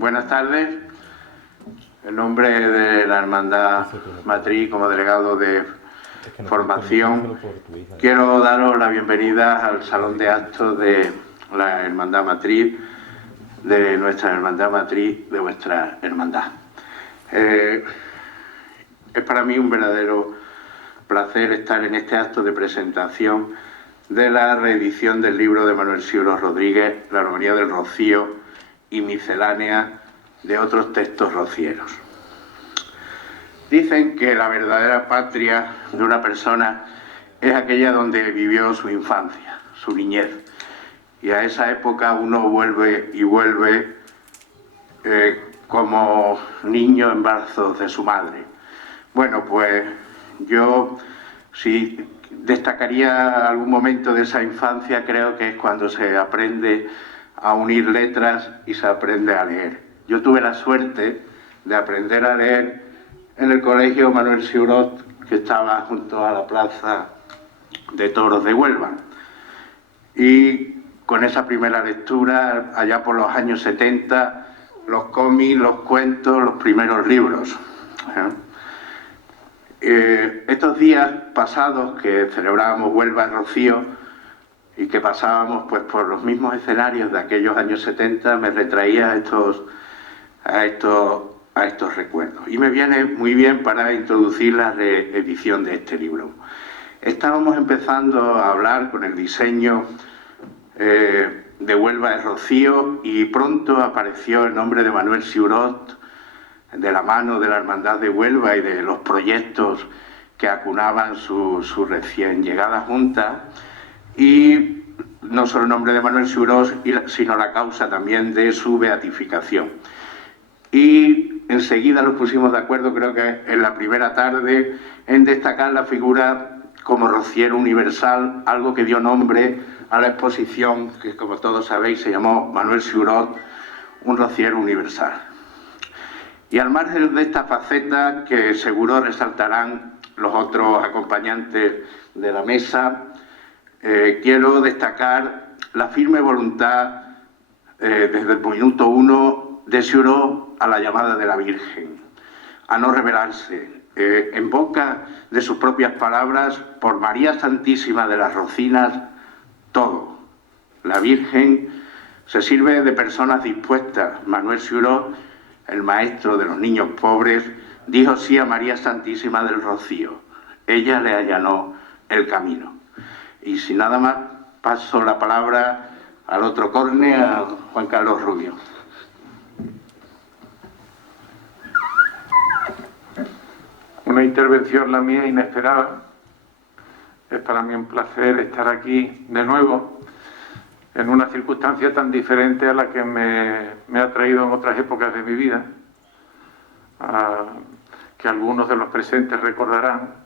Buenas tardes. En nombre de la Hermandad Matriz, como delegado de formación, quiero daros la bienvenida al Salón de Actos de la Hermandad Matriz, de nuestra Hermandad Matriz, de vuestra Hermandad. Es para mí un verdadero placer estar en este acto de presentación de la reedición del libro de Manuel Ciurós Rodríguez, La Romería del Rocío y miscelánea de otros textos rocieros. Dicen que la verdadera patria de una persona es aquella donde vivió su infancia, su niñez, y a esa época uno vuelve y vuelve como niño en brazos de su madre. Bueno, pues yo si destacaría algún momento de esa infancia, creo que es cuando se aprende a unir letras y se aprende a leer. Yo tuve la suerte de aprender a leer en el colegio Manuel Ciurós, que estaba junto a la plaza de toros de Huelva. Y con esa primera lectura, allá por los años 70, los cómics, los cuentos, los primeros libros. Estos días pasados que celebrábamos Huelva y Rocío y que pasábamos pues por los mismos escenarios de aquellos años 70, me retraía a estos recuerdos. Y me viene muy bien para introducir la reedición de este libro. Estábamos empezando a hablar con el diseño de Huelva y Rocío y pronto apareció el nombre de Manuel Ciurós de la mano de la Hermandad de Huelva y de los proyectos que acunaban su recién llegada junta, y no solo el nombre de Manuel Ciurós, sino la causa también de su beatificación. Y enseguida nos pusimos de acuerdo, creo que en la primera tarde, en destacar la figura como rociero universal, algo que dio nombre a la exposición que, como todos sabéis, se llamó Manuel Ciurós, un rociero universal. Y al margen de esta faceta, que seguro resaltarán los otros acompañantes de la mesa, quiero destacar la firme voluntad desde el minuto uno de Ciurós a la llamada de la Virgen, a no rebelarse. En boca de sus propias palabras, por María Santísima de las Rocinas, todo. La Virgen se sirve de personas dispuestas. Manuel Ciurós, el maestro de los niños pobres, dijo sí a María Santísima del Rocío. Ella le allanó el camino. Y sin nada más, paso la palabra al otro corne, a Juan Carlos Rubio. Una intervención, la mía, inesperada. Es para mí un placer estar aquí de nuevo, en una circunstancia tan diferente a la que me ha traído en otras épocas de mi vida, que algunos de los presentes recordarán,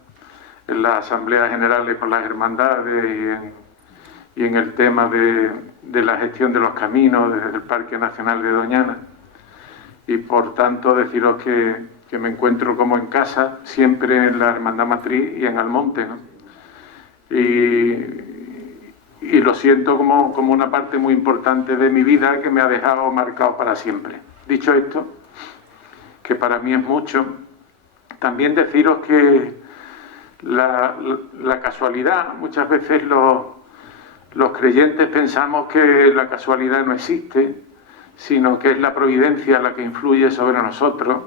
en las asambleas generales con las hermandades y en el tema de la gestión de los caminos desde el Parque Nacional de Doñana. Y por tanto deciros que me encuentro como en casa, siempre en la Hermandad Matriz y en Almonte, ¿no? Y lo siento como una parte muy importante de mi vida que me ha dejado marcado para siempre. Dicho esto, que para mí es mucho, también deciros que la casualidad, muchas veces los creyentes pensamos que la casualidad no existe, sino que es la providencia la que influye sobre nosotros,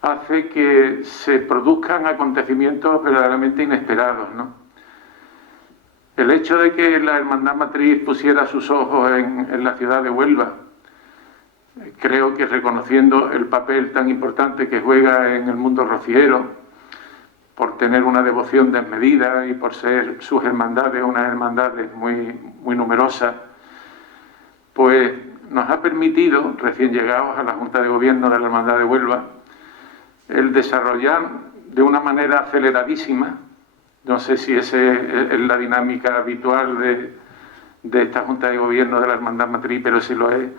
hace que se produzcan acontecimientos verdaderamente inesperados, ¿no? El hecho de que la Hermandad Matriz pusiera sus ojos en la ciudad de Huelva, creo que reconociendo el papel tan importante que juega en el mundo rociero, por tener una devoción desmedida y por ser sus hermandades unas hermandades muy numerosas, pues nos ha permitido, recién llegados a la Junta de Gobierno de la Hermandad de Huelva, el desarrollar de una manera aceleradísima, no sé si esa es la dinámica habitual de esta Junta de Gobierno de la Hermandad Matriz, pero si lo es,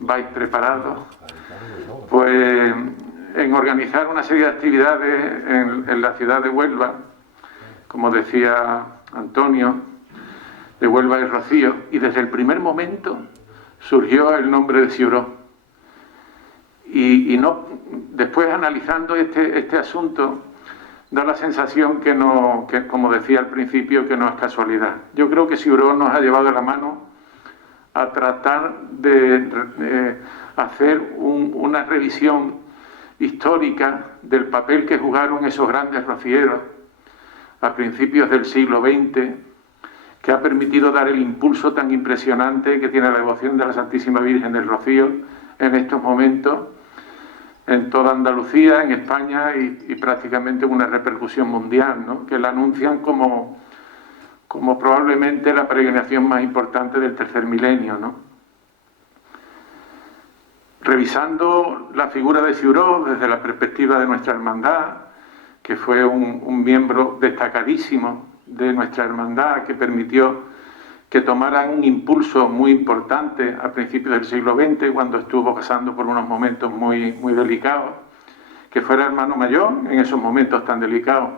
vais preparados, pues en organizar una serie de actividades en la ciudad de Huelva, como decía Antonio, de Huelva y Rocío, y desde el primer momento surgió el nombre de Ciurós. Y no, después analizando este asunto, da la sensación que, como decía al principio, que no es casualidad. Yo creo que Ciuró nos ha llevado de la mano a tratar de hacer una revisión histórica del papel que jugaron esos grandes rocieros a principios del siglo XX, que ha permitido dar el impulso tan impresionante que tiene la devoción de la Santísima Virgen del Rocío en estos momentos en toda Andalucía, en España y prácticamente una repercusión mundial, ¿no? Que la anuncian como probablemente la peregrinación más importante del tercer milenio, ¿no? Revisando la figura de Ciuró desde la perspectiva de nuestra hermandad, que fue un miembro destacadísimo de nuestra hermandad, que permitió que tomaran un impulso muy importante a principios del siglo XX, cuando estuvo pasando por unos momentos muy delicados, que fuera hermano mayor en esos momentos tan delicados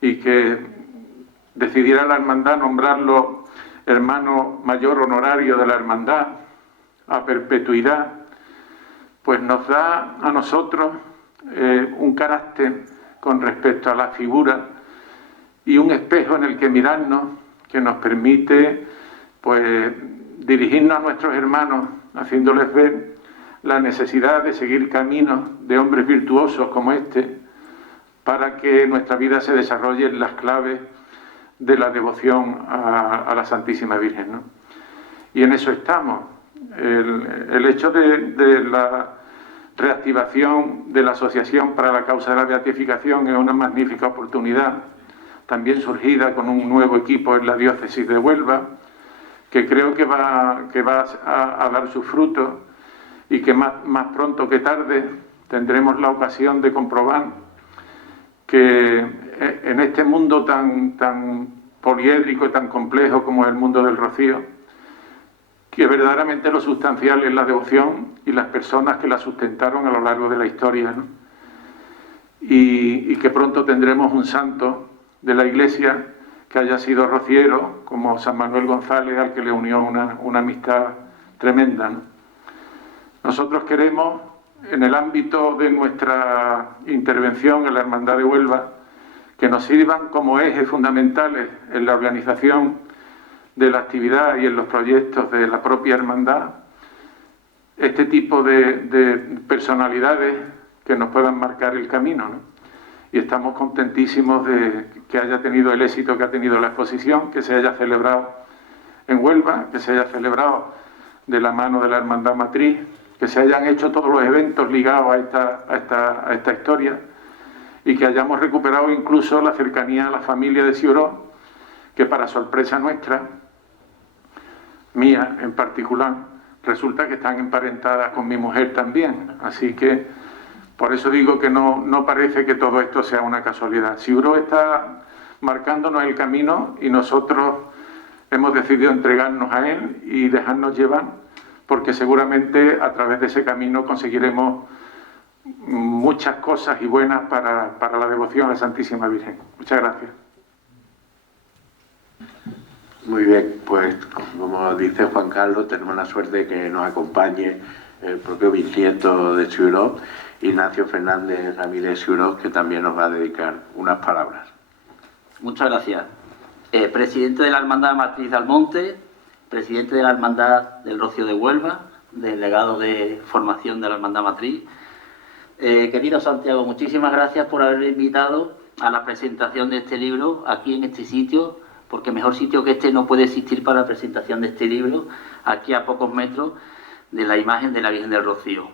y que decidiera la hermandad nombrarlo hermano mayor honorario de la hermandad a perpetuidad, pues nos da a nosotros un carácter con respecto a la figura y un espejo en el que mirarnos, que nos permite pues dirigirnos a nuestros hermanos, haciéndoles ver la necesidad de seguir caminos de hombres virtuosos como este, para que nuestra vida se desarrolle en las claves de la devoción a la Santísima Virgen, ¿no? Y en eso estamos. El hecho de la reactivación de la Asociación para la Causa de la Beatificación es una magnífica oportunidad, también surgida con un nuevo equipo en la diócesis de Huelva, que creo que va a dar sus frutos y que más pronto que tarde tendremos la ocasión de comprobar que en este mundo tan poliédrico y tan complejo como es el mundo del Rocío, que verdaderamente lo sustancial es la devoción y las personas que la sustentaron a lo largo de la historia, ¿no? Y que pronto tendremos un santo de la Iglesia que haya sido rociero, como San Manuel González, al que le unió una amistad tremenda, ¿no? Nosotros queremos, en el ámbito de nuestra intervención en la Hermandad de Huelva, que nos sirvan como ejes fundamentales en la organización de la actividad y en los proyectos de la propia hermandad, este tipo de personalidades que nos puedan marcar el camino, ¿no? Y estamos contentísimos de que haya tenido el éxito que ha tenido la exposición, que se haya celebrado en Huelva, que se haya celebrado de la mano de la Hermandad Matriz, que se hayan hecho todos los eventos ligados a esta historia y que hayamos recuperado incluso la cercanía a la familia de Ciuró, que para sorpresa nuestra, mía en particular, resulta que están emparentadas con mi mujer también. Así que por eso digo que no parece que todo esto sea una casualidad. Ciuró está marcándonos el camino y nosotros hemos decidido entregarnos a él y dejarnos llevar, porque seguramente a través de ese camino conseguiremos muchas cosas y buenas para la devoción a la Santísima Virgen. Muchas gracias. Muy bien, pues como dice Juan Carlos, tenemos la suerte de que nos acompañe el propio bisnieto de Ciuró, Ignacio Fernández Ramírez Ciuró, que también nos va a dedicar unas palabras. Muchas gracias. Presidente de la Hermandad Matriz de Almonte, presidente de la Hermandad del Rocío de Huelva, delegado de formación de la Hermandad Matriz. Querido Santiago, muchísimas gracias por haberme invitado a la presentación de este libro aquí en este sitio, porque mejor sitio que este no puede existir para la presentación de este libro, aquí a pocos metros de la imagen de la Virgen del Rocío.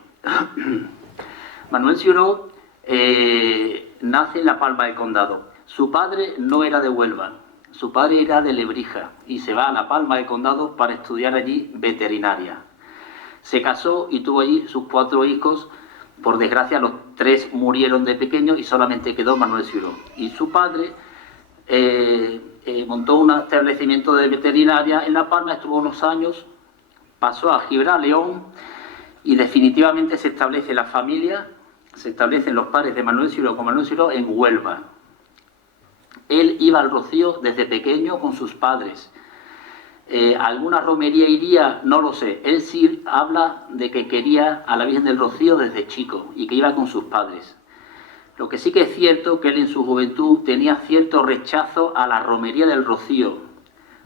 Manuel Ciuró nace en La Palma del Condado. Su padre no era de Huelva, su padre era de Lebrija y se va a La Palma del Condado para estudiar allí veterinaria. Se casó y tuvo allí sus 4 hijos. Por desgracia, los 3 murieron de pequeños y solamente quedó Manuel Ciuró. Y su padre montó un establecimiento de veterinaria en La Palma, estuvo unos años, pasó a Gibraltar, León, y definitivamente se establece la familia, se establecen los padres de Manuel Ciuró con Manuel Ciuró en Huelva. Él iba al Rocío desde pequeño con sus padres. ¿Alguna romería iría? No lo sé. Él sí habla de que quería a la Virgen del Rocío desde chico y que iba con sus padres. Lo que sí que es cierto que él en su juventud tenía cierto rechazo a la romería del Rocío,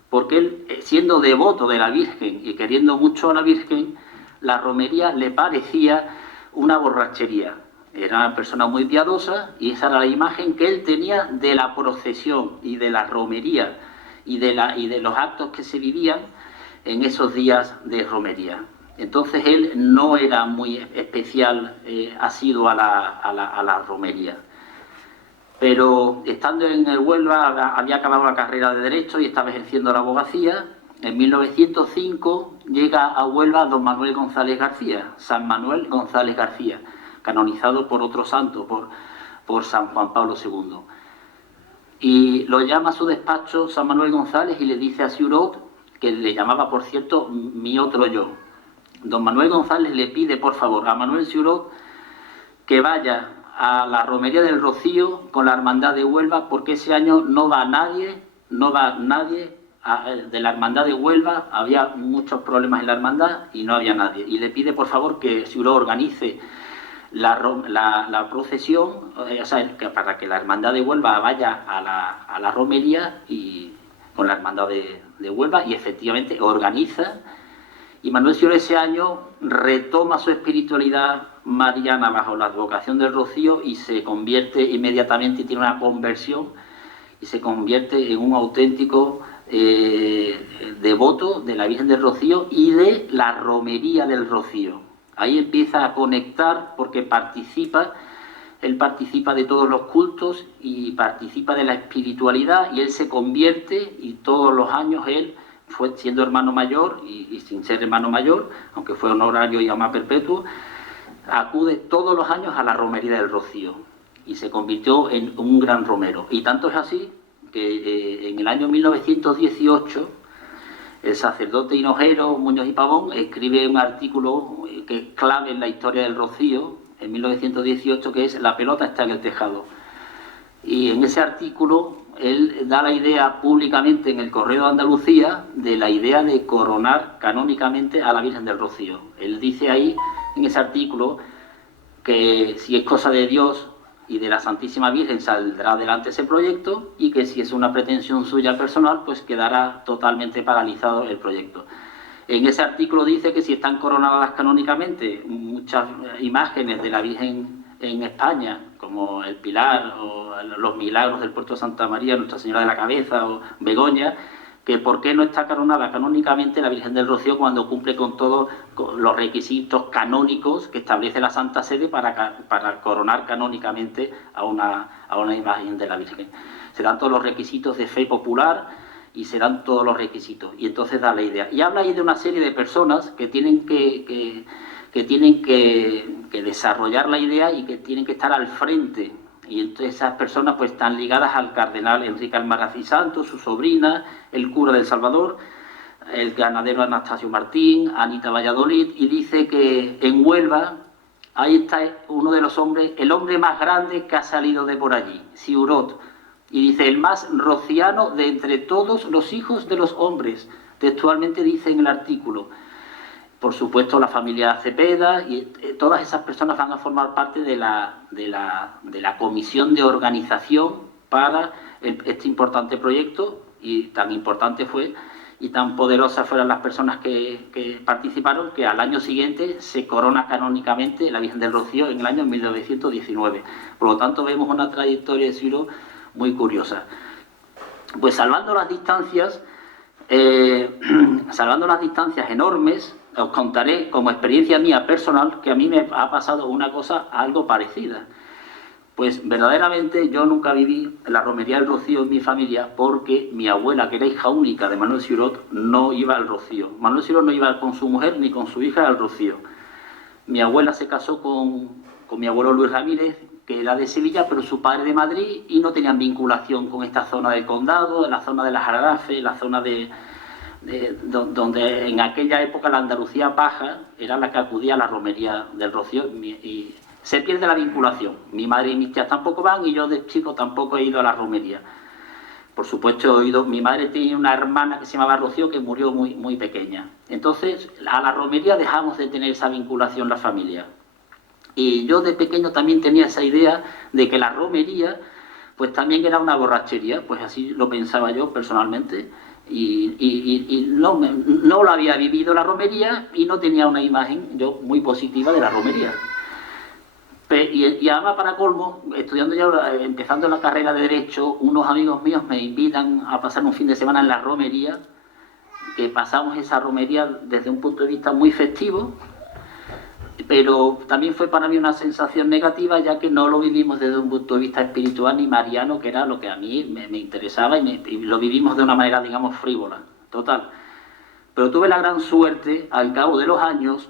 porque él, siendo devoto de la Virgen y queriendo mucho a la Virgen, la romería le parecía una borrachería. Era una persona muy piadosa y esa era la imagen que él tenía de la procesión y de la romería y de los actos que se vivían en esos días de romería. Entonces él no era muy especial, asiduo a la romería. Pero estando en el Huelva, había acabado la carrera de Derecho y estaba ejerciendo la abogacía. En 1905 llega a Huelva don Manuel González García, San Manuel González García, canonizado por otro santo, por San Juan Pablo II. Y lo llama a su despacho San Manuel González y le dice a Ciurot, que le llamaba, por cierto, mi otro yo. Don Manuel González le pide, por favor, a Manuel Ciurot que vaya a la romería del Rocío con la hermandad de Huelva, porque ese año no va nadie de la hermandad de Huelva. Había muchos problemas en la hermandad y no había nadie. Y le pide, por favor, que Ciurot organice la procesión, o sea, para que la hermandad de Huelva vaya a la romería y con la hermandad de Huelva, y efectivamente organiza. Y Manuel Ciurot ese año retoma su espiritualidad mariana bajo la advocación del Rocío y se convierte inmediatamente, tiene una conversión y se convierte en un auténtico devoto de la Virgen del Rocío y de la romería del Rocío. Ahí empieza a conectar porque él participa de todos los cultos y participa de la espiritualidad, y él se convierte, y todos los años él, fue siendo hermano mayor y sin ser hermano mayor, aunque fue honorario y ama perpetuo, acude todos los años a la romería del Rocío y se convirtió en un gran romero. Y tanto es así que en el año 1918 el sacerdote Hinojero Muñoz y Pavón escribe un artículo que es clave en la historia del Rocío, en 1918, que es "La pelota está en el tejado". Y en ese artículo él da la idea públicamente en el Correo de Andalucía de la idea de coronar canónicamente a la Virgen del Rocío. Él dice ahí, en ese artículo, que si es cosa de Dios y de la Santísima Virgen saldrá adelante ese proyecto, y que si es una pretensión suya personal, pues quedará totalmente paralizado el proyecto. En ese artículo dice que si están coronadas canónicamente muchas imágenes de la Virgen en España, como el Pilar o los milagros del puerto de Santa María, Nuestra Señora de la Cabeza o Begoña, que por qué no está coronada canónicamente la Virgen del Rocío cuando cumple con todos los requisitos canónicos que establece la Santa Sede para coronar canónicamente a una imagen de la Virgen. Se dan todos los requisitos de fe popular y se dan todos los requisitos. Y entonces da la idea. Y habla ahí de una serie de personas que tienen que desarrollar la idea y que tienen que estar al frente. Y entonces esas personas pues están ligadas al cardenal Enrique Almaraz y Santos, su sobrina, el cura del Salvador, el ganadero Anastasio Martín, Anita Valladolid, y dice que en Huelva ahí está uno de los hombres, el hombre más grande que ha salido de por allí, Ciurot, y dice el más rociano de entre todos los hijos de los hombres, textualmente dice en el artículo. Por supuesto, la familia Cepeda y todas esas personas van a formar parte de la comisión de organización para este importante proyecto, y tan importante fue y tan poderosas fueron las personas que participaron, que al año siguiente se corona canónicamente la Virgen del Rocío en el año 1919. Por lo tanto, vemos una trayectoria de Ciurot muy curiosa. Pues salvando las distancias enormes, os contaré como experiencia mía personal que a mí me ha pasado una cosa algo parecida. Pues verdaderamente yo nunca viví la romería del Rocío en mi familia, porque mi abuela, que era hija única de Manuel Ciurot, no iba al Rocío. Manuel Ciurot no iba con su mujer ni con su hija al Rocío. Mi abuela se casó con mi abuelo Luis Ramírez, que era de Sevilla, pero su padre de Madrid, y no tenían vinculación con esta zona del condado, la zona de las Jararafe, la zona donde en aquella época la Andalucía paja era la que acudía a la romería del Rocío, y se pierde la vinculación. Mi madre y mis tías tampoco van, y yo de chico tampoco he ido a la romería. Por supuesto, he oído, mi madre tenía una hermana que se llamaba Rocío que murió muy pequeña. Entonces, a la romería dejamos de tener esa vinculación la familia. Y yo de pequeño también tenía esa idea de que la romería pues también era una borrachería, pues así lo pensaba yo personalmente. Y no lo había vivido la romería y no tenía una imagen yo muy positiva de la romería. Y además, para colmo, estudiando ya, empezando la carrera de Derecho, unos amigos míos me invitan a pasar un fin de semana en la romería, que pasamos esa romería desde un punto de vista muy festivo, pero también fue para mí una sensación negativa, ya que no lo vivimos desde un punto de vista espiritual ni mariano, que era lo que a mí me interesaba, y lo vivimos de una manera, digamos, frívola, total. Pero tuve la gran suerte, al cabo de los años,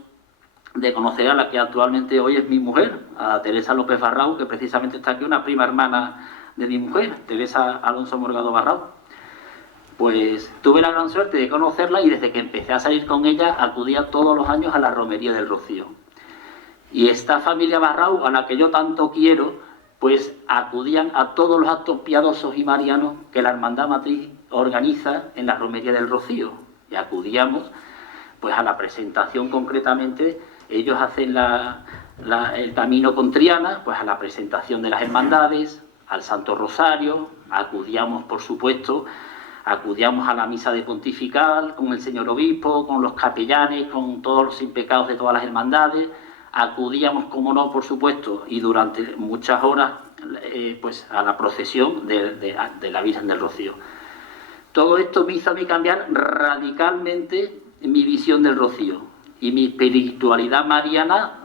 de conocer a la que actualmente hoy es mi mujer, a Teresa López Barrau, que precisamente está aquí, una prima hermana de mi mujer, Teresa Alonso Morgado Barrau. Pues tuve la gran suerte de conocerla y desde que empecé a salir con ella acudía todos los años a la romería del Rocío. Y esta familia Barrau, a la que yo tanto quiero, pues acudían a todos los actos piadosos y marianos que la Hermandad Matriz organiza en la romería del Rocío. Y acudíamos pues a la presentación concretamente. Ellos hacen el camino con Triana, pues a la presentación de las hermandades, al Santo Rosario, acudíamos, por supuesto, acudíamos a la misa de pontifical con el señor obispo, con los capellanes, con todos los impecados de todas las hermandades, acudíamos, como no, por supuesto, y durante muchas horas, pues a la procesión de la Virgen del Rocío. Todo esto me hizo a mí cambiar radicalmente mi visión del Rocío y mi espiritualidad mariana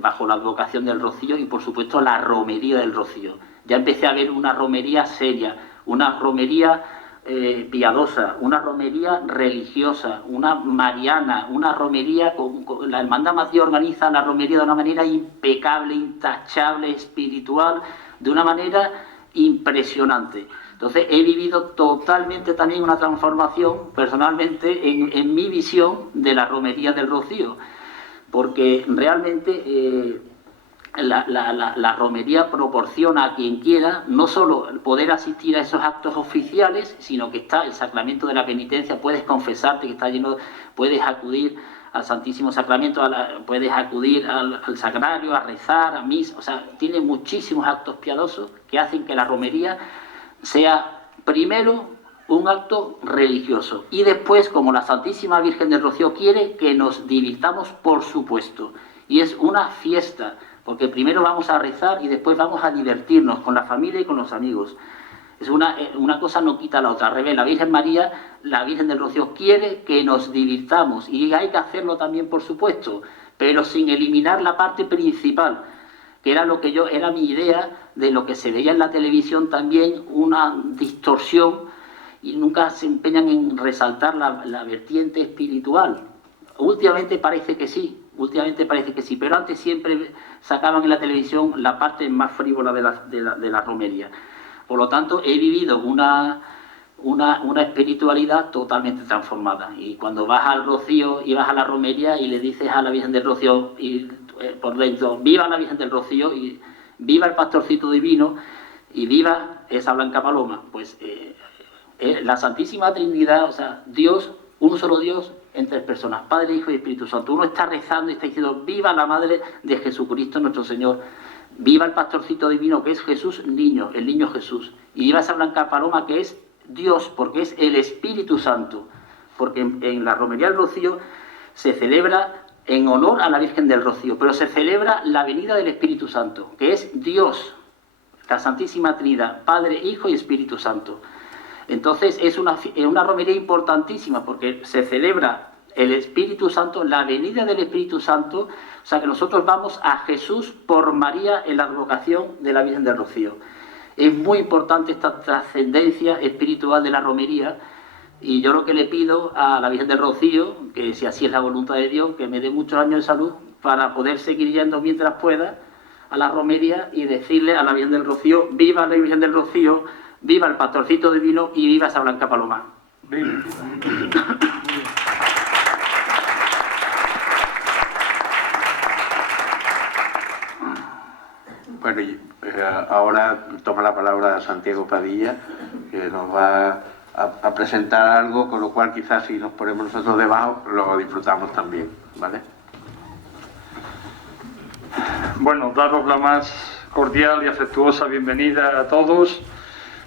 bajo la advocación del Rocío y, por supuesto, la romería del Rocío. Ya empecé a ver una romería seria, una romería piadosa, una romería religiosa, una mariana, una romería la Hermandad Matriz organiza la romería de una manera impecable, intachable, espiritual, de una manera impresionante. Entonces he vivido totalmente también una transformación personalmente en mi visión de la romería del Rocío, porque realmente la romería proporciona a quien quiera no solo poder asistir a esos actos oficiales, sino que está el sacramento de la penitencia, puedes confesarte, que está lleno, puedes acudir al Santísimo Sacramento, puedes acudir al sagrario, a rezar, a misa, o sea, tiene muchísimos actos piadosos que hacen que la romería sea primero un acto religioso y después, como la Santísima Virgen del Rocío quiere, que nos divirtamos, por supuesto, y es una fiesta, porque primero vamos a rezar y después vamos a divertirnos con la familia y con los amigos. Es una cosa no quita la otra, al revés. La Virgen María, la Virgen del Rocío, quiere que nos divirtamos y hay que hacerlo también, por supuesto, pero sin eliminar la parte principal, que era era mi idea de lo que se veía en la televisión también, una distorsión, y nunca se empeñan en resaltar la vertiente espiritual. Últimamente parece que sí, pero antes siempre sacaban en la televisión la parte más frívola de la romería. Por lo tanto, he vivido una espiritualidad totalmente transformada. Y cuando vas al Rocío y vas a la romería y le dices a la Virgen del Rocío, y por dentro, viva la Virgen del Rocío, y viva el pastorcito divino, y viva esa blanca paloma, pues la Santísima Trinidad, o sea, Dios, un solo Dios en tres personas, Padre, Hijo y Espíritu Santo. Uno está rezando y está diciendo, viva la Madre de Jesucristo nuestro Señor, viva el pastorcito divino que es Jesús niño, el niño Jesús, y viva esa blanca paloma que es Dios, porque es el Espíritu Santo, porque en la romería del Rocío se celebra en honor a la Virgen del Rocío, pero se celebra la venida del Espíritu Santo, que es Dios, la Santísima Trinidad, Padre, Hijo y Espíritu Santo. Entonces es una romería importantísima porque se celebra el Espíritu Santo, la venida del Espíritu Santo, o sea que nosotros vamos a Jesús por María en la advocación de la Virgen del Rocío. Es muy importante esta trascendencia espiritual de la romería y yo lo que le pido a la Virgen del Rocío, que si así es la voluntad de Dios, que me dé muchos años de salud para poder seguir yendo mientras pueda a la romería y decirle a la Virgen del Rocío, viva la Virgen del Rocío, viva el pastorcito divino y viva esa blanca paloma. Viva. Bueno, ahora toma la palabra Santiago Padilla, que nos va a presentar algo, con lo cual quizás si nos ponemos nosotros debajo lo disfrutamos también, ¿vale? Bueno, daros la más cordial y afectuosa bienvenida a todos.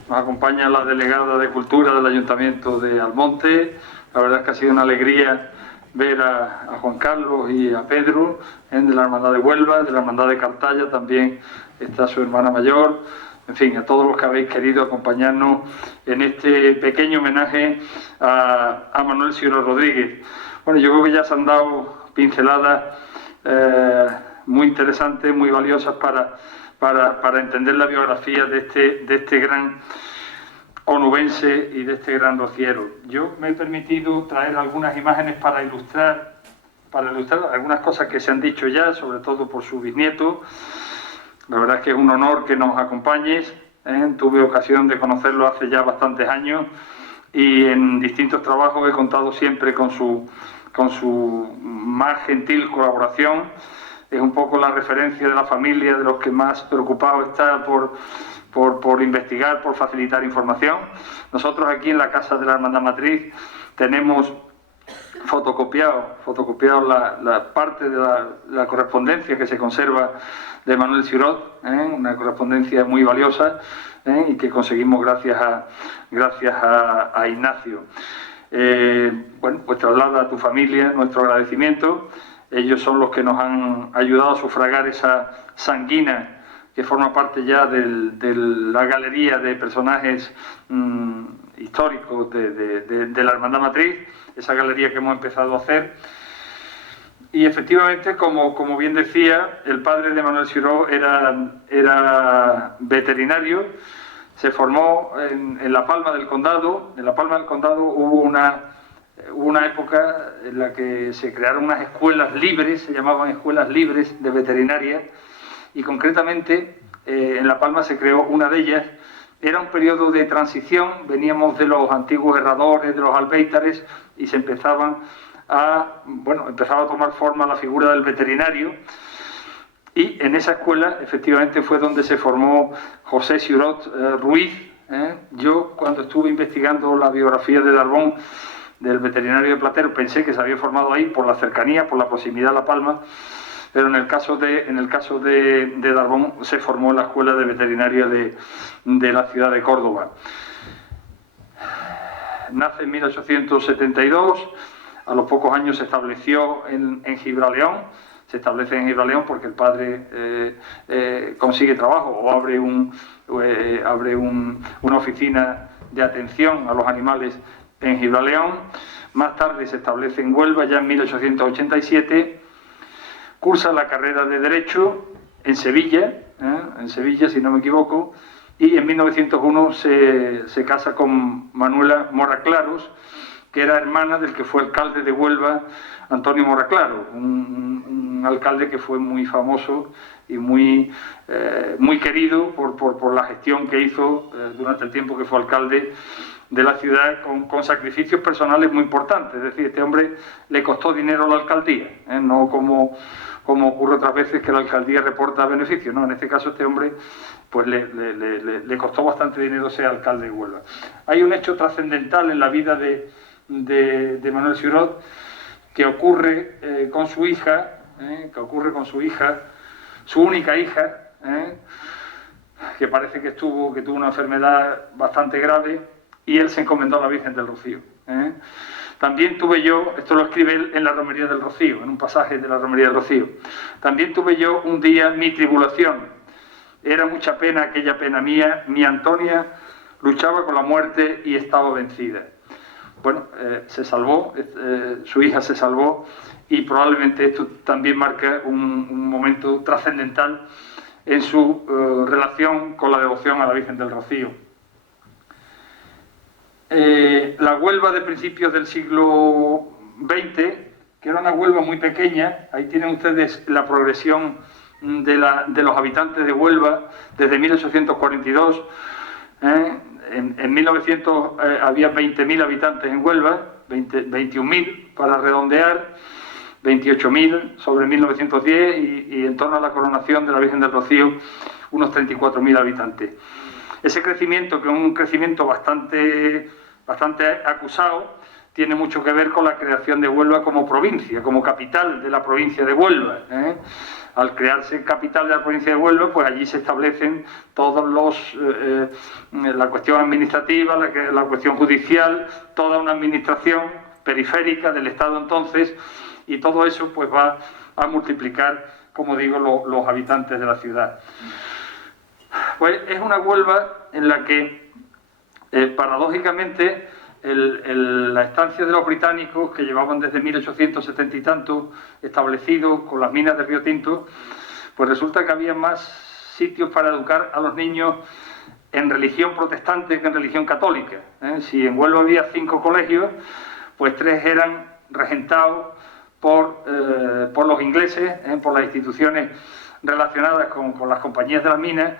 Nos acompaña la delegada de Cultura del Ayuntamiento de Almonte. La verdad es que ha sido una alegría ver a Juan Carlos y a Pedro, de la Hermandad de Huelva, de la Hermandad de Cartaya, también está su hermana mayor. En fin, a todos los que habéis querido acompañarnos en este pequeño homenaje a Manuel Ciuró Rodríguez. Bueno, yo creo que ya se han dado pinceladas muy interesantes, muy valiosas para entender la biografía de este gran onubense y de este gran rociero. Yo me he permitido traer algunas imágenes para ilustrar algunas cosas que se han dicho ya, sobre todo por su bisnieto. La verdad es que es un honor que nos acompañes. Tuve ocasión de conocerlo hace ya bastantes años y en distintos trabajos he contado siempre con su más gentil colaboración. Es un poco la referencia de la familia, de los que más preocupado está por investigar, por facilitar información. Nosotros aquí en la Casa de la Hermandad Matriz tenemos fotocopiado la parte de la correspondencia que se conserva de Manuel Ciuró, una correspondencia muy valiosa y que conseguimos gracias a Ignacio. Bueno, pues traslada a tu familia nuestro agradecimiento. Ellos son los que nos han ayudado a sufragar esa sanguina que forma parte ya de la galería de personajes históricos de la Hermandad Matriz, esa galería que hemos empezado a hacer. Y efectivamente, como bien decía, el padre de Manuel Ciuró era veterinario, se formó en La Palma del Condado. En La Palma del Condado hubo una época en la que se crearon unas escuelas libres, se llamaban escuelas libres de veterinaria, y concretamente en La Palma se creó una de ellas. Era un periodo de transición, veníamos de los antiguos herradores, de los albéitares, y se empezaba a tomar forma la figura del veterinario. Y en esa escuela, efectivamente, fue donde se formó José Ciuró Ruiz. Yo, cuando estuve investigando la biografía de Darbón, del veterinario de Platero, pensé que se había formado ahí por la cercanía, por la proximidad a La Palma, pero en el caso de Darbón se formó la Escuela de Veterinaria de la ciudad de Córdoba. Nace en 1872, a los pocos años se estableció en Gibraleón. Se establece en Gibraleón porque el padre consigue trabajo o abre una oficina de atención a los animales en Gibraleón. Más tarde se establece en Huelva, ya en 1887. Cursa la carrera de Derecho en Sevilla, si no me equivoco, y en 1901 se casa con Manuela Mora Claros, que era hermana del que fue alcalde de Huelva, Antonio Mora Claros, un alcalde que fue muy famoso y muy querido por la gestión que hizo durante el tiempo que fue alcalde de la ciudad, con sacrificios personales muy importantes. Es decir, este hombre le costó dinero a la alcaldía, no como ocurre otras veces que la alcaldía reporta beneficios, ¿no? En este caso este hombre pues le costó bastante dinero ser alcalde de Huelva. Hay un hecho trascendental en la vida de Manuel Ciuró que ocurre con su hija, su única hija, que parece que tuvo una enfermedad bastante grave, y él se encomendó a la Virgen del Rocío. También tuve yo, esto lo escribe él en la Romería del Rocío, en un pasaje de la Romería del Rocío, también tuve yo un día mi tribulación, era mucha pena aquella pena mía, mi Antonia luchaba con la muerte y estaba vencida. Bueno, se salvó, su hija se salvó, y probablemente esto también marca un momento trascendental en su relación con la devoción a la Virgen del Rocío. La Huelva de principios del siglo XX, que era una Huelva muy pequeña, ahí tienen ustedes la progresión de los habitantes de Huelva desde 1842. En 1900 había 20.000 habitantes en Huelva, 21.000 para redondear, 28.000 sobre 1910 y en torno a la coronación de la Virgen del Rocío unos 34.000 habitantes. Ese crecimiento, que es un crecimiento bastante acusado, tiene mucho que ver con la creación de Huelva como provincia, como capital de la provincia de Huelva. Al crearse capital de la provincia de Huelva, pues allí se establecen todos la cuestión administrativa, la cuestión judicial, toda una administración periférica del Estado entonces, y todo eso pues va a multiplicar, como digo, los habitantes de la ciudad. Pues es una Huelva en la que, paradójicamente, la estancia de los británicos, que llevaban desde 1870 y tanto establecidos con las minas de Río Tinto, pues resulta que había más sitios para educar a los niños en religión protestante que en religión católica. Si en Huelva había 5 colegios, pues 3 eran regentados por los ingleses, por las instituciones relacionadas con las compañías de las minas,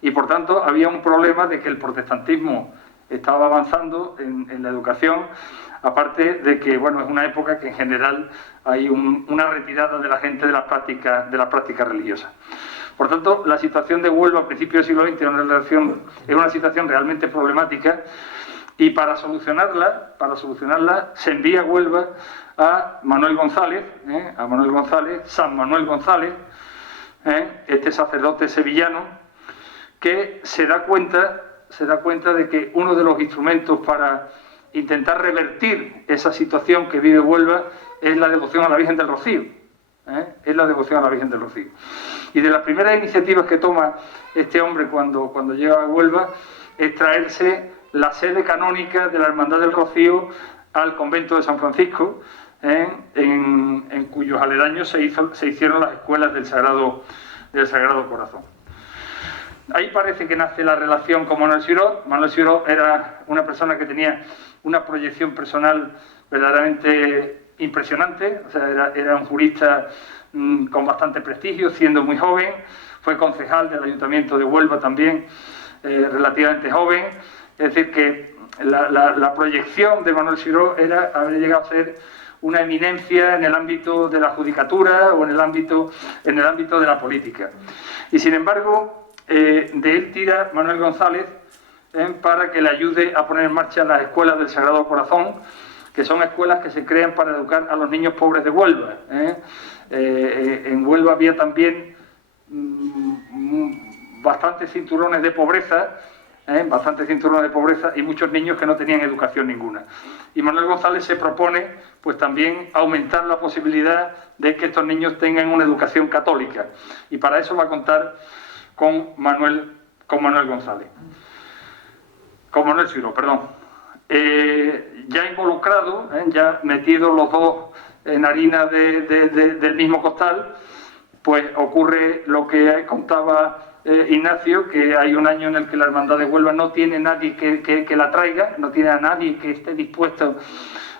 y por tanto había un problema de que el protestantismo estaba avanzando en la educación, aparte de que, bueno, es una época que en general hay una retirada de la gente de las prácticas religiosas. Por tanto, la situación de Huelva a principios del siglo XX es una situación realmente problemática, y para solucionarla se envía a Huelva a Manuel González, San Manuel González, este sacerdote sevillano, que se da cuenta de que uno de los instrumentos para intentar revertir esa situación que vive Huelva es la devoción a la Virgen del Rocío. Es la devoción a la Virgen del Rocío. Y de las primeras iniciativas que toma este hombre cuando llega a Huelva es traerse la sede canónica de la Hermandad del Rocío al convento de San Francisco, en cuyos aledaños se hicieron las escuelas del Sagrado Corazón. Ahí parece que nace la relación con Manuel Sirot. Manuel Sirot era una persona que tenía una proyección personal verdaderamente impresionante, o sea, era un jurista con bastante prestigio, siendo muy joven, fue concejal del Ayuntamiento de Huelva también, relativamente joven, es decir que la proyección de Manuel Sirot era haber llegado a ser una eminencia en el ámbito de la judicatura o en el ámbito de la política. Y sin embargo, de él tira Manuel González para que le ayude a poner en marcha las escuelas del Sagrado Corazón, que son escuelas que se crean para educar a los niños pobres de Huelva. En Huelva había también bastantes cinturones de pobreza, y muchos niños que no tenían educación ninguna. Y Manuel González se propone pues también aumentar la posibilidad de que estos niños tengan una educación católica, y para eso va a contar con Manuel Sirot, perdón. Ya involucrado, ya metidos los dos en harina del mismo costal, pues ocurre lo que contaba Ignacio, que hay un año en el que la Hermandad de Huelva no tiene nadie que la traiga, no tiene a nadie que esté dispuesto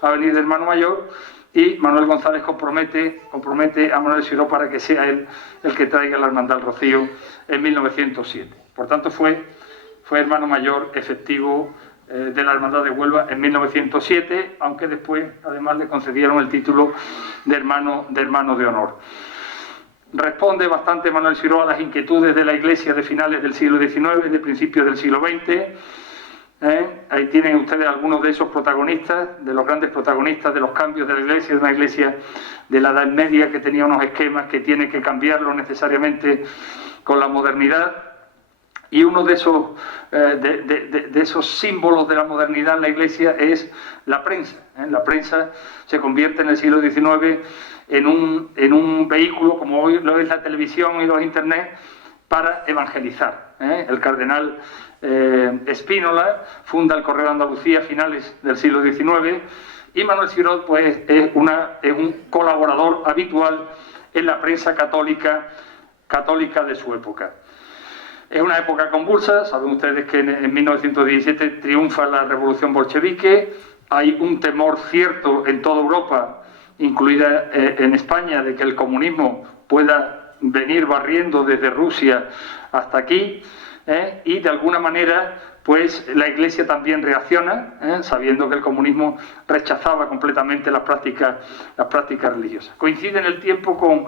a venir de hermano mayor, y Manuel González compromete a Manuel Sirot para que sea él el que traiga la Hermandad del Rocío en 1907. Por tanto, fue hermano mayor efectivo de la Hermandad de Huelva en 1907, aunque después además le concedieron el título de hermano de honor. Responde bastante Manuel Sirot a las inquietudes de la Iglesia de finales del siglo XIX y de principios del siglo XX. Ahí tienen ustedes algunos de esos protagonistas, de los grandes protagonistas de los cambios de la Iglesia, de una Iglesia de la Edad Media que tenía unos esquemas que tiene que cambiarlos necesariamente con la modernidad. Y uno de esos símbolos de la modernidad en la Iglesia es la prensa. La prensa se convierte en el siglo XIX en un vehículo, como hoy lo es la televisión y los internet, para evangelizar. El cardenal Spínola funda el Correo de Andalucía a finales del siglo XIX, y Manuel Sirot pues, es un colaborador habitual en la prensa católica de su época. Es una época convulsa, saben ustedes que en 1917 triunfa la revolución bolchevique, hay un temor cierto en toda Europa, incluida en España, de que el comunismo pueda venir barriendo desde Rusia hasta aquí, y de alguna manera pues la Iglesia también reacciona, sabiendo que el comunismo rechazaba completamente las prácticas religiosas. Coincide en el tiempo con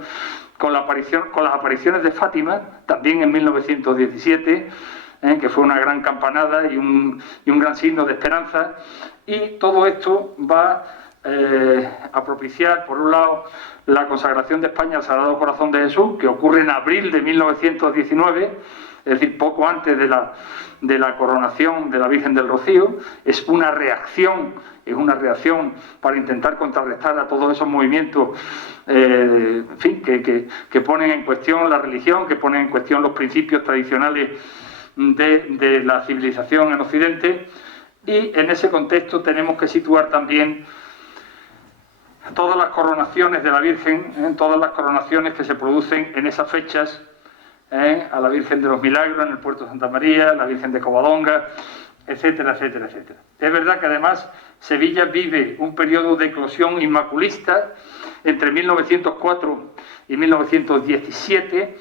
las apariciones de Fátima, también en 1917, que fue una gran campanada y un gran signo de esperanza. Y todo esto va a propiciar, por un lado, la consagración de España al Sagrado Corazón de Jesús, que ocurre en abril de 1919, es decir, poco antes de la coronación de la Virgen del Rocío. Es una reacción para intentar contrarrestar a todos esos movimientos, en fin, que ponen en cuestión la religión, que ponen en cuestión los principios tradicionales de la civilización en Occidente. Y en ese contexto tenemos que situar también todas las coronaciones de la Virgen, todas las coronaciones que se producen en esas fechas, a la Virgen de los Milagros en el puerto de Santa María, la Virgen de Covadonga, etcétera, etcétera, etcétera. Es verdad que además Sevilla vive un periodo de eclosión inmaculista entre 1904 y 1917.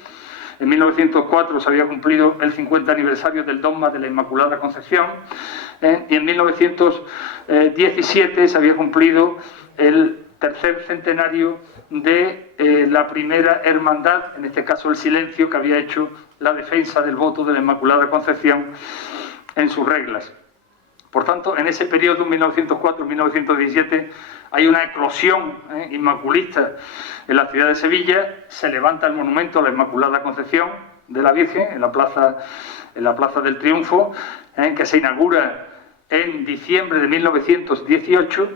En 1904 se había cumplido el 50 aniversario del dogma de la Inmaculada Concepción, y en 1917 se había cumplido el tercer centenario de la primera hermandad, en este caso el Silencio, que había hecho la defensa del voto de la Inmaculada Concepción en sus reglas. Por tanto, en ese periodo, 1904-1917, hay una eclosión inmaculista en la ciudad de Sevilla. Se levanta el monumento a la Inmaculada Concepción de la Virgen en la Plaza del Triunfo, que se inaugura en diciembre de 1918,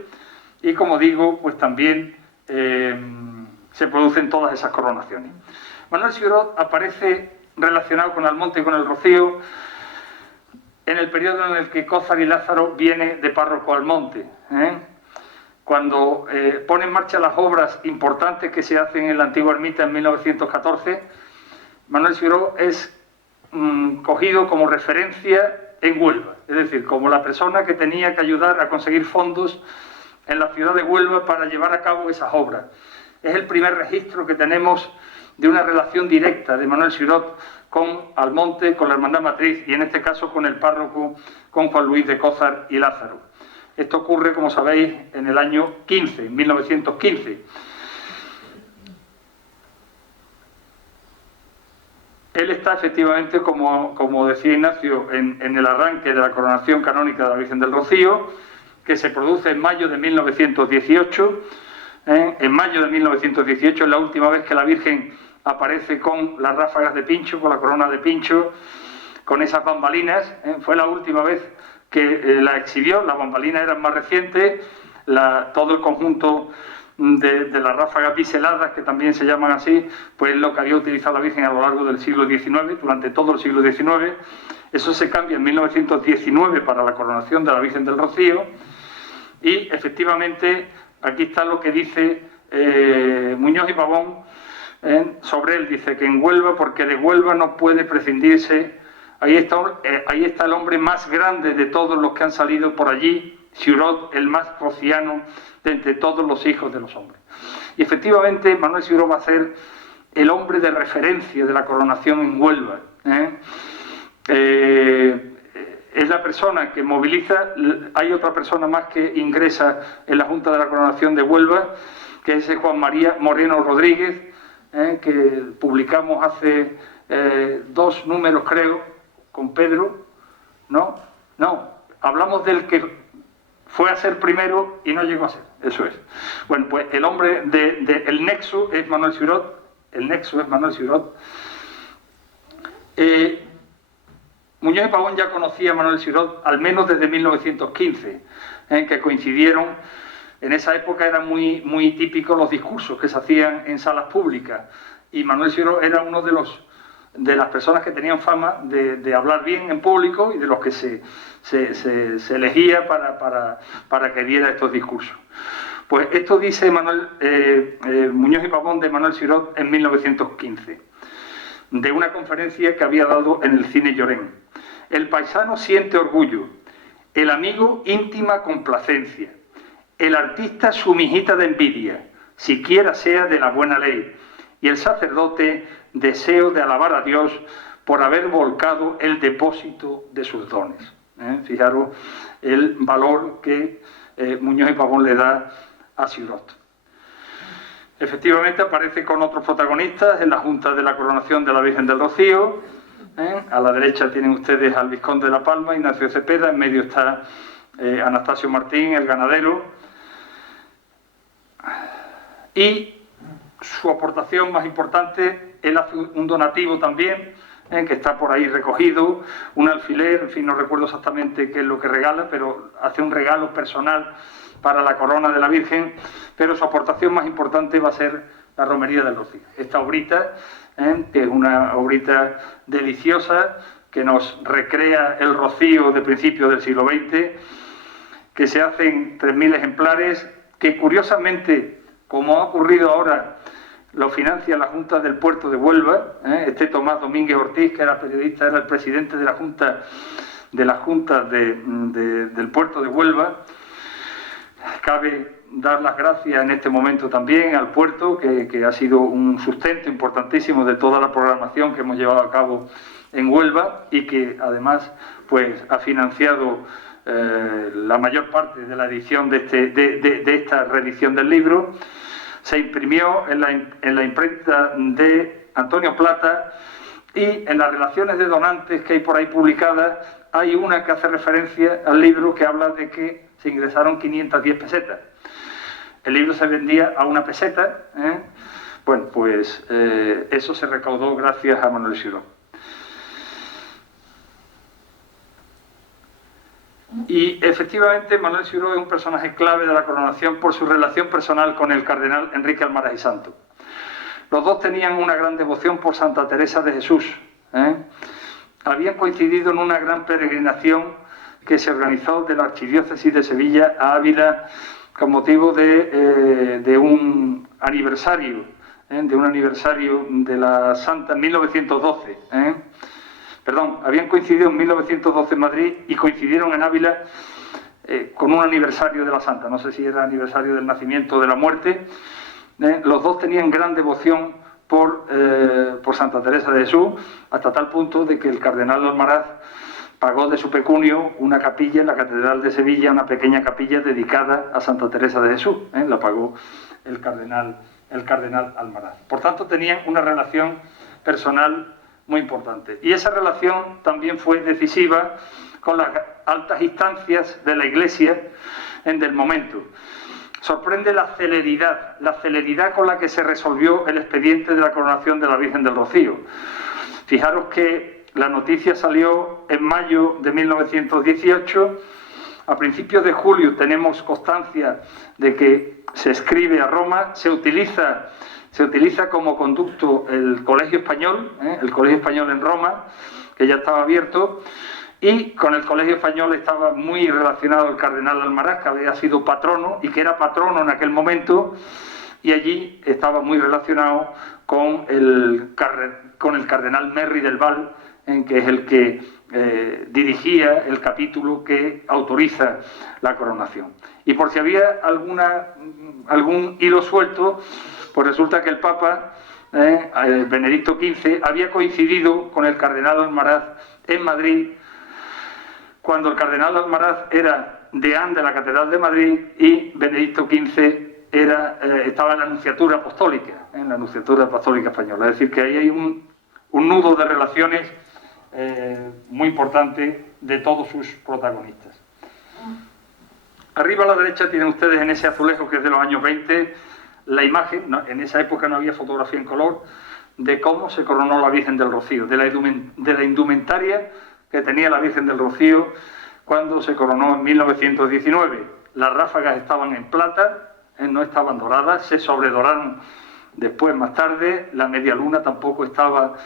y como digo, pues también se producen todas esas coronaciones. Manuel Ciurot aparece relacionado con Almonte y con el Rocío en el periodo en el que Cózar y Lázaro viene de párroco a Almonte, cuando pone en marcha las obras importantes que se hacen en la antigua ermita en 1914. Manuel Ciurot es cogido como referencia en Huelva, es decir, como la persona que tenía que ayudar a conseguir fondos en la ciudad de Huelva para llevar a cabo esas obras. Es el primer registro que tenemos de una relación directa de Manuel Ciurot con Almonte, con la Hermandad Matriz, y en este caso con el párroco, con Juan Luis de Cózar y Lázaro. Esto ocurre, como sabéis, en el año 15, 1915. Él está efectivamente, como decía Ignacio, en el arranque de la coronación canónica de la Virgen del Rocío, que se produce en mayo de 1918. En mayo de 1918 es la última vez que la Virgen aparece con las ráfagas de pincho, con la corona de pincho, con esas bambalinas. Fue la última vez que la exhibió. Las bambalinas eran más recientes, todo el conjunto de las ráfagas biseladas, que también se llaman así, pues lo que había utilizado la Virgen a lo largo del siglo XIX, durante todo el siglo XIX. Eso se cambia en 1919 para la coronación de la Virgen del Rocío, y efectivamente aquí está lo que dice Muñoz y Pavón sobre él. Dice que en Huelva, porque de Huelva no puede prescindirse, ahí está el hombre más grande de todos los que han salido por allí, Ciurot, el más rociano de entre todos los hijos de los hombres. Y efectivamente Manuel Ciurot va a ser el hombre de referencia de la coronación en Huelva. Es la persona que moviliza. Hay otra persona más que ingresa en la Junta de la Coronación de Huelva, que es Juan María Moreno Rodríguez, que publicamos hace 2 números, creo, con Pedro. No, hablamos del que fue a ser primero y no llegó a ser. Eso es. Bueno, pues el hombre el nexo es Manuel Ciurot. El nexo es Manuel Ciurot. Muñoz y Pavón ya conocía a Manuel Ciurot al menos desde 1915, que coincidieron. En esa época eran muy típicos los discursos que se hacían en salas públicas, y Manuel Ciurot era uno de las personas que tenían fama de hablar bien en público, y de los que se elegía para que diera estos discursos. Pues esto dice Muñoz y Pavón de Manuel Ciurot en 1915, de una conferencia que había dado en el Cine Llorén. El paisano siente orgullo, el amigo íntima complacencia, el artista su mijita de envidia, siquiera sea de la buena ley, y el sacerdote deseo de alabar a Dios por haber volcado el depósito de sus dones. Fijaros el valor que Muñoz y Pavón le da a Ciurot. Efectivamente aparece con otros protagonistas en la Junta de la Coronación de la Virgen del Rocío, A la derecha tienen ustedes al Vizconde de La Palma, Ignacio Cepeda, en medio está Anastasio Martín, el ganadero, y su aportación más importante, él hace un donativo también, que está por ahí recogido, un alfiler, en fin, no recuerdo exactamente qué es lo que regala, pero hace un regalo personal para la corona de la Virgen, pero su aportación más importante va a ser la Romería del Rocío. Esta obrita, que es una obrita deliciosa, que nos recrea el Rocío de principios del siglo XX, que se hacen 3.000 ejemplares, que curiosamente, como ha ocurrido ahora, lo financia la Junta del Puerto de Huelva. Este Tomás Domínguez Ortiz, que era periodista, era el presidente de la Junta del Puerto de Huelva. Cabe dar las gracias en este momento también al puerto, que ha sido un sustento importantísimo de toda la programación que hemos llevado a cabo en Huelva y que además pues ha financiado la mayor parte de la edición de esta reedición del libro. Se imprimió en la imprenta de Antonio Plata, y en las relaciones de donantes que hay por ahí publicadas hay una que hace referencia al libro, que habla de que se ingresaron 510 pesetas. El libro se vendía a 1 peseta. Bueno, pues eso se recaudó gracias a Manuel Xiró. Y efectivamente Manuel Xiró es un personaje clave de la coronación por su relación personal con el cardenal Enrique Almaraz y Santo. Los dos tenían una gran devoción por Santa Teresa de Jesús. Habían coincidido en una gran peregrinación que se organizó de la Archidiócesis de Sevilla a Ávila con motivo de un aniversario, de la Santa en 1912. Habían coincidido en 1912 en Madrid y coincidieron en Ávila con un aniversario de la Santa. No sé si era aniversario del nacimiento o de la muerte. Los dos tenían gran devoción por Santa Teresa de Jesús, hasta tal punto de que el cardenal Almaraz pagó de su pecunio una capilla en la Catedral de Sevilla, una pequeña capilla dedicada a Santa Teresa de Jesús. La pagó el cardenal Almaraz. Por tanto, tenían una relación personal muy importante. Y esa relación también fue decisiva con las altas instancias de la Iglesia del momento. Sorprende la celeridad con la que se resolvió el expediente de la coronación de la Virgen del Rocío. Fijaros que la noticia salió en mayo de 1918. A principios de julio tenemos constancia de que se escribe a Roma, se utiliza como conducto el Colegio Español en Roma, que ya estaba abierto, y con el Colegio Español estaba muy relacionado el cardenal Almaraz, que había sido patrono y que era patrono en aquel momento, y allí estaba muy relacionado con el cardenal Merry del Val, que es el que dirigía el capítulo que autoriza la coronación. Y por si había algún hilo suelto, pues resulta que el Papa, Benedicto XV, había coincidido con el cardenal Almaraz en Madrid, cuando el cardenal Almaraz era deán de la Catedral de Madrid y Benedicto XV estaba en la Nunciatura Apostólica, en la Nunciatura Apostólica Española. Es decir, que ahí hay un nudo de relaciones muy importante de todos sus protagonistas. Arriba a la derecha tienen ustedes, en ese azulejo que es de los años 20, la imagen, en esa época no había fotografía en color, de cómo se coronó la Virgen del Rocío, de la indumentaria que tenía la Virgen del Rocío cuando se coronó en 1919. Las ráfagas estaban en plata, no estaban doradas, se sobredoraron después, más tarde. La media luna tampoco estaba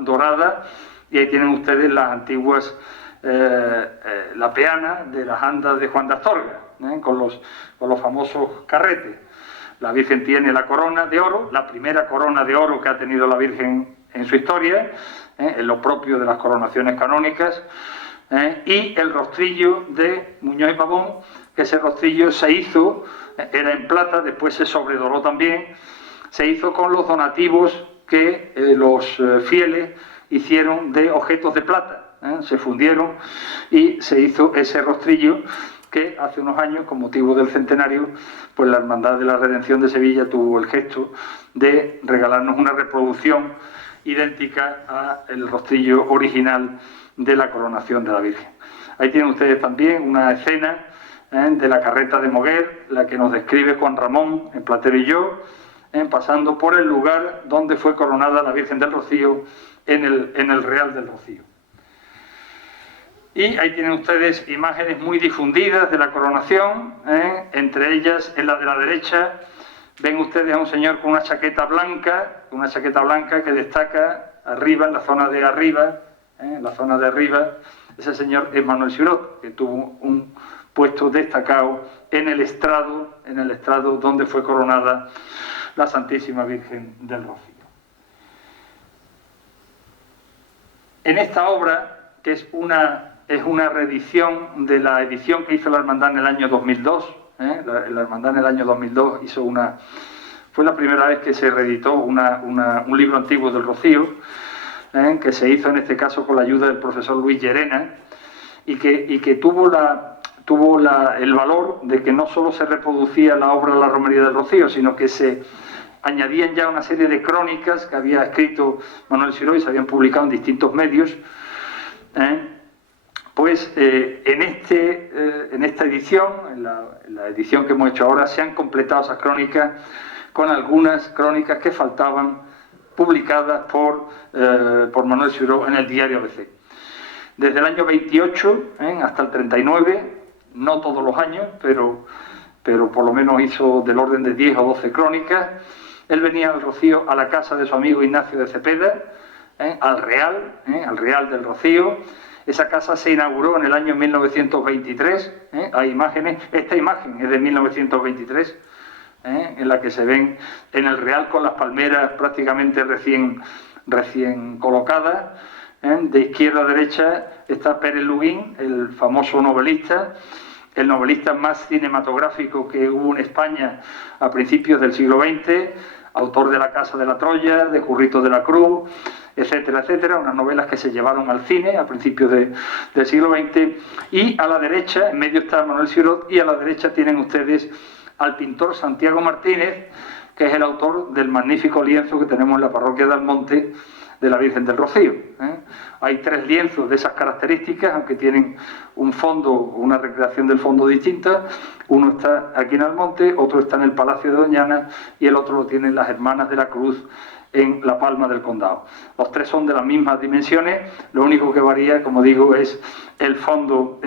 dorada, y ahí tienen ustedes las antiguas, la peana de las andas de Juan de Astorga, con los famosos carretes. La Virgen tiene la corona de oro, la primera corona de oro que ha tenido la Virgen en su historia, en lo propio de las coronaciones canónicas, y el rostrillo de Muñoz y Pavón, que ese rostrillo se hizo, era en plata, después se sobredoró también, se hizo con los donativos que los fieles hicieron de objetos de plata, se fundieron y se hizo ese rostrillo que hace unos años, con motivo del centenario, pues la Hermandad de la Redención de Sevilla tuvo el gesto de regalarnos una reproducción idéntica al rostrillo original de la coronación de la Virgen. Ahí tienen ustedes también una escena de la carreta de Moguer, la que nos describe Juan Ramón en Platero y yo, pasando por el lugar donde fue coronada la Virgen del Rocío en el Real del Rocío. Y ahí tienen ustedes imágenes muy difundidas de la coronación, entre ellas, en la de la derecha, ven ustedes a un señor con una chaqueta blanca que destaca arriba, en la zona de arriba, ese señor es Manuel Sirot, que tuvo un puesto destacado en el estrado donde fue coronada la Santísima Virgen del Rocío. En esta obra, que es una reedición de la edición que hizo la Hermandad en el año 2002, la Hermandad en el año 2002 fue la primera vez que se reeditó un libro antiguo del Rocío, que se hizo en este caso con la ayuda del profesor Luis Llerena, y que tuvo el valor de que no solo se reproducía la obra de la Romería del Rocío, sino que se añadían ya una serie de crónicas que había escrito Manuel Sirot y se habían publicado en distintos medios. En esta edición, en la edición que hemos hecho ahora, se han completado esas crónicas con algunas crónicas que faltaban, publicadas por Manuel Sirot en el diario ABC. Desde el año 28 hasta el 39, no todos los años, pero por lo menos hizo del orden de 10 o 12 crónicas. Él venía al Rocío a la casa de su amigo Ignacio de Cepeda, al Real del Rocío. Esa casa se inauguró en el año 1923, hay imágenes, esta imagen es de 1923, en la que se ven en el Real con las palmeras prácticamente recién colocadas. De izquierda a derecha está Pérez Luguín, el famoso novelista, el novelista más cinematográfico que hubo en España a principios del siglo XX, autor de La Casa de la Troya, de Currito de la Cruz, etcétera, etcétera, unas novelas que se llevaron al cine a principios del siglo XX. Y a la derecha, en medio está Manuel Sirot, y a la derecha tienen ustedes al pintor Santiago Martínez, que es el autor del magnífico lienzo que tenemos en la parroquia de Almonte de la Virgen del Rocío. Hay 3 lienzos de esas características, aunque tienen un fondo, una recreación del fondo distinta. Uno está aquí en Almonte, otro está en el Palacio de Doñana y el otro lo tienen las Hermanas de la Cruz en La Palma del Condado. Los 3 son de las mismas dimensiones, lo único que varía, como digo, es el fondo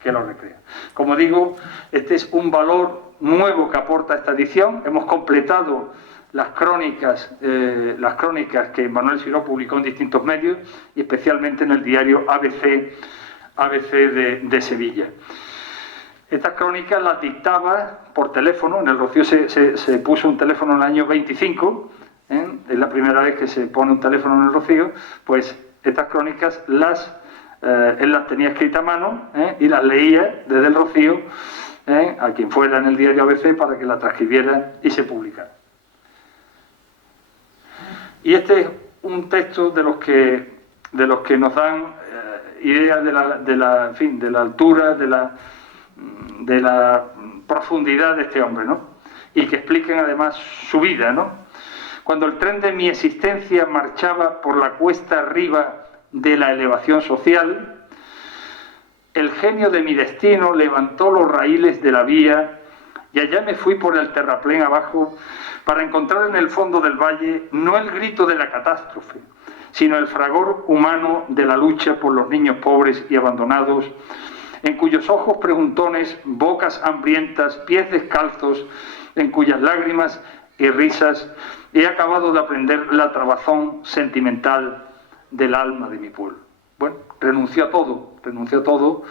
que lo recrea. Como digo, este es un valor nuevo que aporta esta edición. Hemos completado las crónicas que Manuel Sirot publicó en distintos medios y especialmente en el diario ABC de Sevilla. Estas crónicas las dictaba por teléfono. En el Rocío se puso un teléfono en el año 25, es la primera vez que se pone un teléfono en el Rocío. Pues estas crónicas él las tenía escritas a mano y las leía desde el Rocío a quien fuera en el diario ABC para que la transcribiera y se publicara. Y este es un texto de los que nos dan idea de la altura, de la profundidad de este hombre, ¿no? Y que expliquen además su vida, ¿no? Cuando el tren de mi existencia marchaba por la cuesta arriba de la elevación social, el genio de mi destino levantó los raíles de la vía y allá me fui por el terraplén abajo para encontrar en el fondo del valle no el grito de la catástrofe, sino el fragor humano de la lucha por los niños pobres y abandonados, en cuyos ojos preguntones, bocas hambrientas, pies descalzos, en cuyas lágrimas y risas he acabado de aprender la trabazón sentimental del alma de mi pueblo. Bueno, renunció a todo,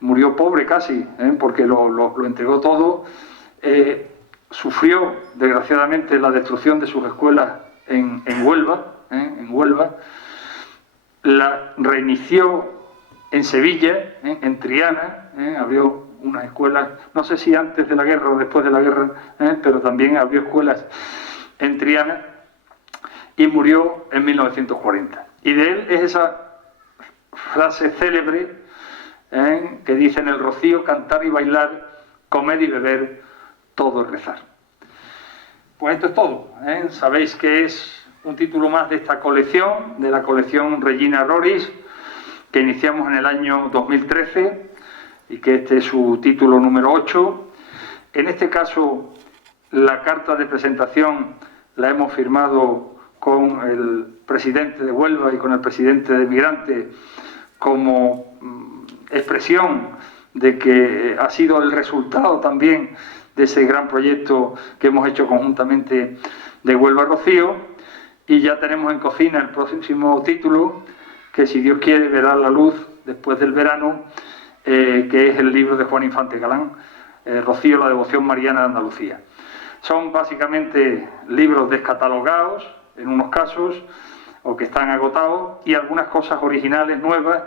murió pobre casi, porque lo entregó todo. Sufrió desgraciadamente la destrucción de sus escuelas en Huelva, la reinició en Sevilla, en Triana, abrió unas escuelas, no sé si antes de la guerra o después de la guerra, pero también abrió escuelas en Triana, y murió en 1940. Y de él es esa frase célebre que dice: en el Rocío cantar y bailar, comer y beber, todo es rezar. Pues esto es todo. Sabéis que es un título más de esta colección, de la colección Regina Roris, que iniciamos en el año 2013 y que este es su título número 8. En este caso, la carta de presentación la hemos firmado con el presidente de Huelva y con el presidente de Migrantes como expresión de que ha sido el resultado también de ese gran proyecto que hemos hecho conjuntamente de Huelva a Rocío, y ya tenemos en cocina el próximo título, que si Dios quiere verá la luz después del verano, que es el libro de Juan Infante Galán, Rocío, la devoción mariana de Andalucía. Son básicamente libros descatalogados, en unos casos, o que están agotados, y algunas cosas originales, nuevas,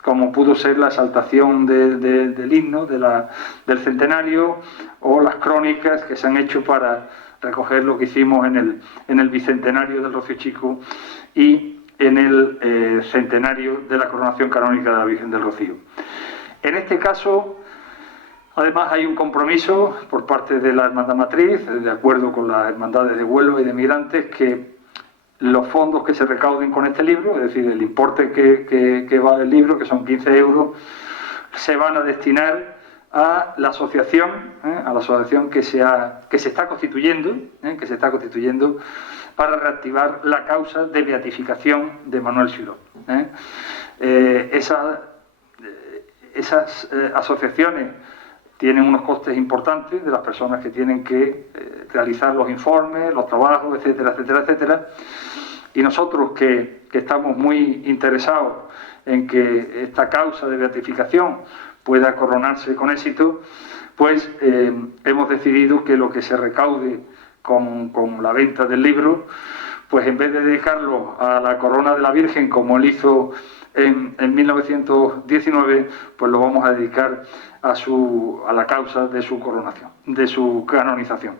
como pudo ser la exaltación del himno del centenario, o las crónicas que se han hecho para recoger lo que hicimos en el bicentenario del Rocío Chico y en el centenario de la coronación canónica de la Virgen del Rocío. En este caso, además, hay un compromiso por parte de la Hermandad Matriz, de acuerdo con las hermandades de Huelva y de Migrantes, que los fondos que se recauden con este libro, es decir, el importe que vale el libro, que son 15 euros, se van a destinar a la asociación, que se está constituyendo, para reactivar la causa de beatificación de Manuel Xiló. Esas asociaciones tienen unos costes importantes de las personas que tienen que realizar los informes, los trabajos, etcétera, etcétera, etcétera. Y nosotros que estamos muy interesados en que esta causa de beatificación pueda coronarse con éxito, pues hemos decidido que lo que se recaude con la venta del libro, pues en vez de dedicarlo a la corona de la Virgen, como él hizo en 1919, pues lo vamos a dedicar a la causa de su coronación, de su canonización.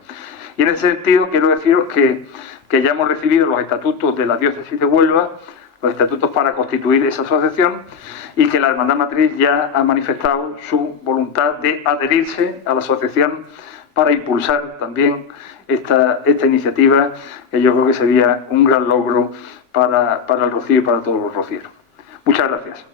Y en ese sentido quiero deciros que ya hemos recibido los estatutos de la diócesis de Huelva, los estatutos para constituir esa asociación, y que la Hermandad Matriz ya ha manifestado su voluntad de adherirse a la asociación para impulsar también esta iniciativa, que yo creo que sería un gran logro para el Rocío y para todos los rocieros. Muchas gracias.